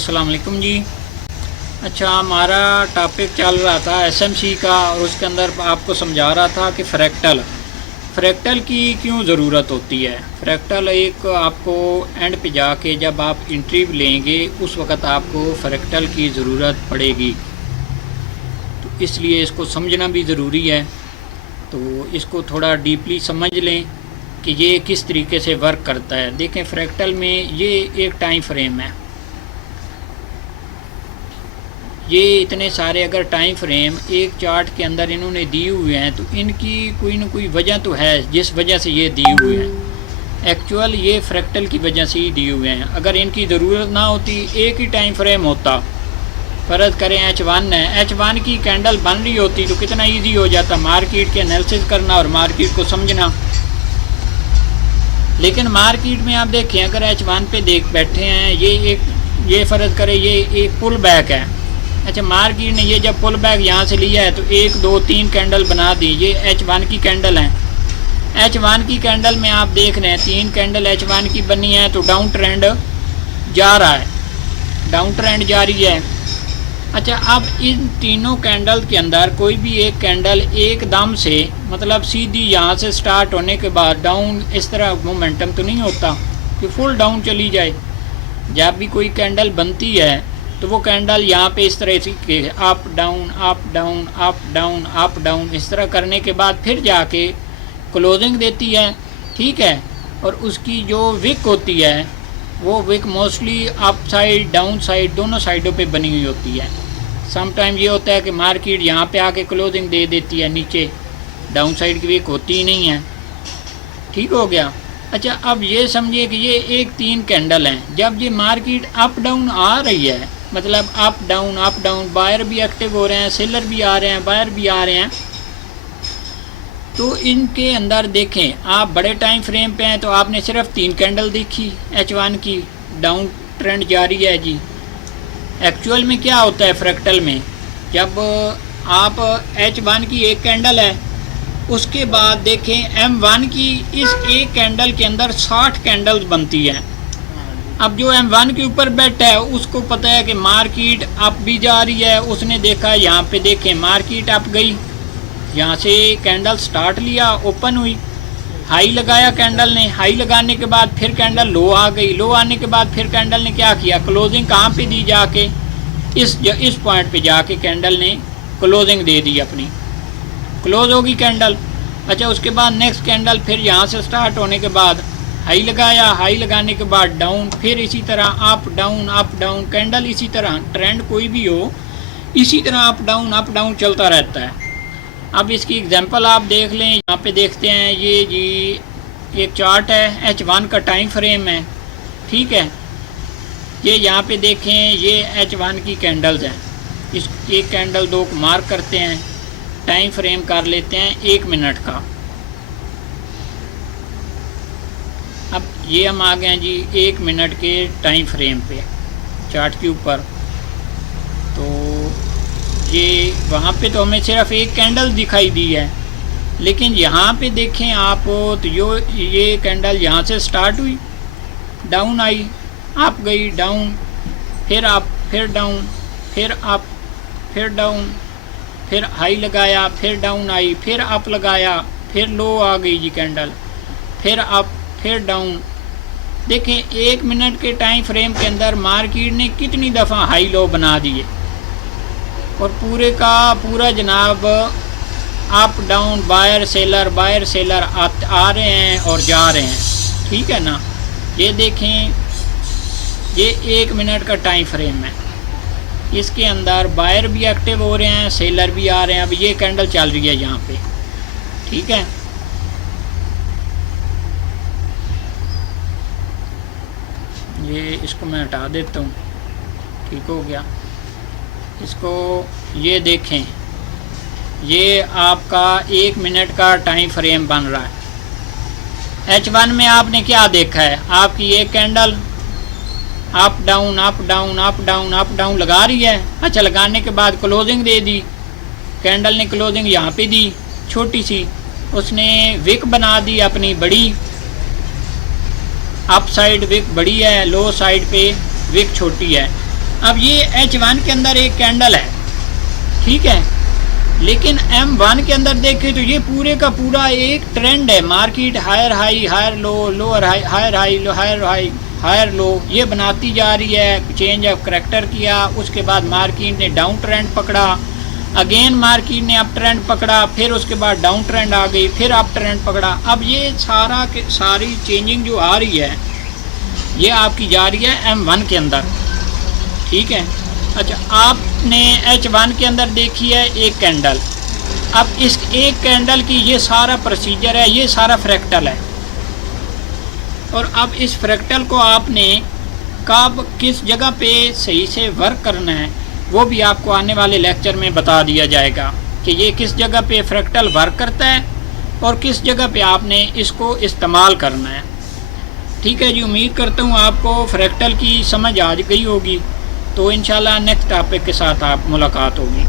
अस्सलाम वालेकुम जी। अच्छा, हमारा टॉपिक चल रहा था एसएमसी का और उसके अंदर आपको समझा रहा था कि फ्रैक्टल की क्यों ज़रूरत होती है। फ्रैक्टल एक आपको एंड पे जाके जब आप इंटरव्यू लेंगे उस वक़्त आपको फ्रैक्टल की ज़रूरत पड़ेगी, तो इसलिए इसको समझना भी ज़रूरी है। तो इसको थोड़ा डीपली समझ लें कि ये किस तरीके से वर्क करता है। देखें, फ्रैक्टल में ये एक टाइम फ्रेम है। ये इतने सारे अगर टाइम फ्रेम एक चार्ट के अंदर इन्होंने दिए हुए हैं तो इनकी कोई ना कोई वजह तो है जिस वजह से ये दिए हुए हैं। एक्चुअल ये फ्रैक्टल की वजह से ही दिए हुए हैं। अगर इनकी ज़रूरत ना होती, एक ही टाइम फ्रेम होता, फ़र्ज़ करें H1 है, H1 की कैंडल बन रही होती तो कितना ईजी हो जाता मार्केट के एनालिसिस करना और मार्केट को समझना। लेकिन मार्केट में आप देखें, अगर H1 पे देख बैठे हैं, ये फ़र्ज़ करें ये एक पुल बैक है। अच्छा, मार्केट ने ये जब पुल बैक यहाँ से लिया है तो 1 2 3 कैंडल बना दी। ये H1 की कैंडल है। H1 की कैंडल में आप देख रहे हैं 3 कैंडल H1 की बनी है तो डाउन ट्रेंड जा रहा है, डाउन ट्रेंड जारी है। अच्छा, अब इन तीनों कैंडल के अंदर कोई भी एक कैंडल एकदम से, मतलब सीधी यहाँ से स्टार्ट होने के बाद डाउन, इस तरह मोमेंटम तो नहीं होता कि फुल डाउन चली जाए। जब भी कोई कैंडल बनती है तो वो कैंडल यहाँ पे इस तरह से up down up down up down up down इस तरह करने के बाद फिर जाके क्लोजिंग देती है, ठीक है। और उसकी जो विक होती है वो wick mostly up side down side दोनों साइडों पे बनी हुई होती है। सम टाइम ये होता है कि मार्केट यहाँ पे आके क्लोजिंग दे देती है, नीचे डाउन साइड की विक होती ही नहीं है, ठीक हो गया। अच्छा, अब ये समझिए कि ये एक 3 कैंडल हैं। जब ये मार्केट अप डाउन आ रही है, मतलब अप डाउन, बायर भी एक्टिव हो रहे हैं, सेलर भी आ रहे हैं, बायर भी आ रहे हैं, तो इनके अंदर देखें आप बड़े टाइम फ्रेम पे हैं तो आपने सिर्फ 3 कैंडल देखी H1 की, डाउन ट्रेंड जारी है जी। एक्चुअल में क्या होता है फ्रैक्टल में, जब आप H1 की एक कैंडल है, उसके बाद देखें M1 की इस एक कैंडल के अंदर 60 कैंडल्स बनती हैं। अब जो M1 के ऊपर बैठा है उसको पता है कि मार्केट अप भी जा रही है। उसने देखा यहाँ पे, देखें मार्केट अप गई, यहाँ से कैंडल स्टार्ट लिया, ओपन हुई, हाई लगाया कैंडल ने, हाई लगाने के बाद फिर कैंडल लो आ गई, लो आने के बाद फिर कैंडल ने क्या किया, क्लोजिंग कहाँ पे दी, जाके इस पॉइंट पे जाके कैंडल ने क्लोजिंग दे दी, अपनी क्लोज होगी कैंडल। अच्छा, उसके बाद नेक्स्ट कैंडल फिर यहाँ से स्टार्ट होने के बाद हाई लगाया, हाई लगाने के बाद डाउन, फिर इसी तरह अप डाउन कैंडल, इसी तरह ट्रेंड कोई भी हो इसी तरह अप डाउन चलता रहता है। अब इसकी एग्जांपल आप देख लें, यहाँ पे देखते हैं, ये जी एक चार्ट है, H1 का टाइम फ्रेम है, ठीक है। ये यहाँ पे देखें, ये H1 की कैंडल्स हैं। इस एक कैंडल 2 को मार्क करते हैं, टाइम फ्रेम कर लेते हैं 1 मिनट का। अब ये हम आ गए हैं जी 1 मिनट के टाइम फ्रेम पे चार्ट के ऊपर। तो ये वहाँ पे तो हमें सिर्फ एक कैंडल दिखाई दी है, लेकिन यहाँ पे देखें आप तो ये कैंडल यहाँ से स्टार्ट हुई, डाउन आई, अप गई, डाउन, फिर अप, फिर डाउन, फिर अप, फिर डाउन, फिर हाई लगाया, फिर डाउन आई, फिर अप लगाया, फिर लो आ गई जी कैंडल, फिर अप, फिर डाउन। देखें 1 मिनट के टाइम फ्रेम के अंदर मार्केट ने कितनी दफ़ा हाई लो बना दिए, और पूरे का पूरा जनाब अप डाउन, बायर सेलर आ रहे हैं और जा रहे हैं, ठीक है ना। ये देखें, ये 1 मिनट का टाइम फ्रेम है, इसके अंदर बायर भी एक्टिव हो रहे हैं, सेलर भी आ रहे हैं। अब ये कैंडल चल रही है यहाँ पे, ठीक है। ये इसको मैं हटा देता हूँ, ठीक हो गया। इसको ये देखें, ये आपका 1 मिनट का टाइम फ्रेम बन रहा है। H1 में आपने क्या देखा है, आपकी ये कैंडल अप डाउन लगा रही है। अच्छा, लगाने के बाद क्लोजिंग दे दी, कैंडल ने क्लोजिंग यहाँ पे दी छोटी सी, उसने विक बना दी अपनी बड़ी, अप साइड विक बड़ी है, लो साइड पे विक छोटी है। अब ये H1 के अंदर एक कैंडल है, ठीक है, लेकिन M1 के अंदर देखें तो ये पूरे का पूरा एक ट्रेंड है, market higher high higher low, lower high higher high low, higher high higher low, ये बनाती जा रही है। चेंज ऑफ करैक्टर किया, उसके बाद मार्केट ने डाउन ट्रेंड पकड़ा, अगेन मार्केट ने अप ट्रेंड पकड़ा, फिर उसके बाद डाउन ट्रेंड आ गई, फिर अप ट्रेंड पकड़ा। अब ये सारी चेंजिंग जो आ रही है ये आपकी जा रही है M1 के अंदर, ठीक है। अच्छा, आपने H1 के अंदर देखी है एक कैंडल। अब इस एक कैंडल की ये सारा प्रोसीजर है, ये सारा फ्रैक्टल है, और अब इस फ्रैक्टल को आपने कब किस जगह पे सही से वर्क करना है वो भी आपको आने वाले लेक्चर में बता दिया जाएगा कि ये किस जगह पे फ्रैक्टल वर्क करता है और किस जगह पे आपने इसको इस्तेमाल करना है, ठीक है जी। उम्मीद करता हूँ आपको फ्रैक्टल की समझ आ गई होगी। तो इंशाल्लाह नेक्स्ट टॉपिक के साथ आप मुलाकात होगी।